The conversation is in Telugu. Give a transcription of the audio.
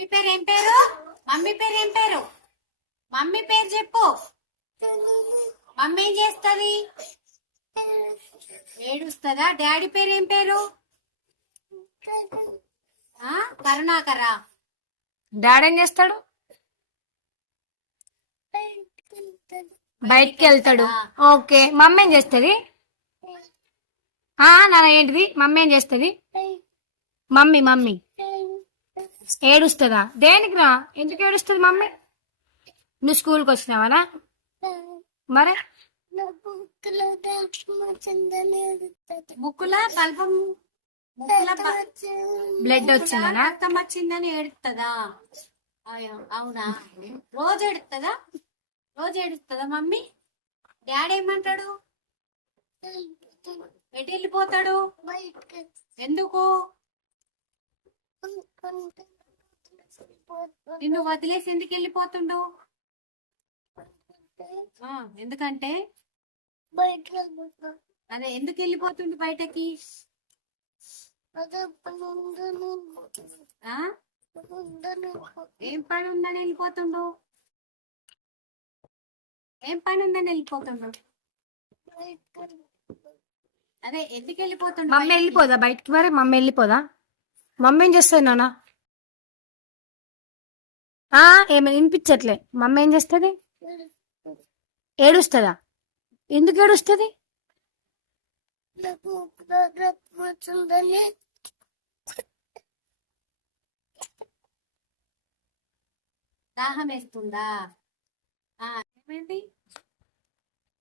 మమ్మీ పేరు ఏం పేరు? మమ్మీ పేరు ఏం పేరు? మమ్మీ పేరు చెప్పు. మమ్మీ ఏం చేస్తుంది? ఏడుస్తుందా? డాడీ పేరు ఏం పేరు? కరుణాకరా. డాడీ ఏం చేస్తాడు? బయటికి వెళ్తాడు. ఓకే. మమ్మీ ఏం చేస్తుంది? నాన్న ఏంటిది? మమ్మీ ఏం చేస్తుంది? మమ్మీ ఏడుస్తుందా? దేనికి రా? ఎందుకు ఏడుస్తుంది మమ్మీ? నువ్వు స్కూల్కి వచ్చినావానా? మరి ముక్కుల కల్పం, ముక్కుల బ్లడ్ వచ్చిందనా? రక్తం వచ్చిందని ఏడుస్తుందా? అవునా? రోజు ఏడుస్తుందా? రోజు ఏడుస్తుందా మమ్మీ? డాడీ ఏమంటాడు? ఎటు వెళ్ళిపోతాడు? ఎందుకు? నిన్ను వదిలేసి ఎందుకు వెళ్ళిపోతుండు? ఎందుకంటే అదే ఎందుకు వెళ్ళిపోతుండు బయటకి? ఏం పని ఉందని వెళ్ళిపోతుండు? ఏం పని ఉందని వెళ్ళిపోతుండు? అదే ఎందుకు వెళ్ళిపోతుండు? మమ్మీ వెళ్ళిపోదా బయటికి? మరి మమ్మీ వెళ్ళిపోదా? మమ్మీ ఏం చేస్తుంది నాన్న? ఏమి వినిపించట్లే. మమ్మీ ఏం చేస్తుంది? ఏడుస్తుందా? ఎందుకు ఏడుస్తుంది? దాహం వేస్తుందా? ఏమైంది?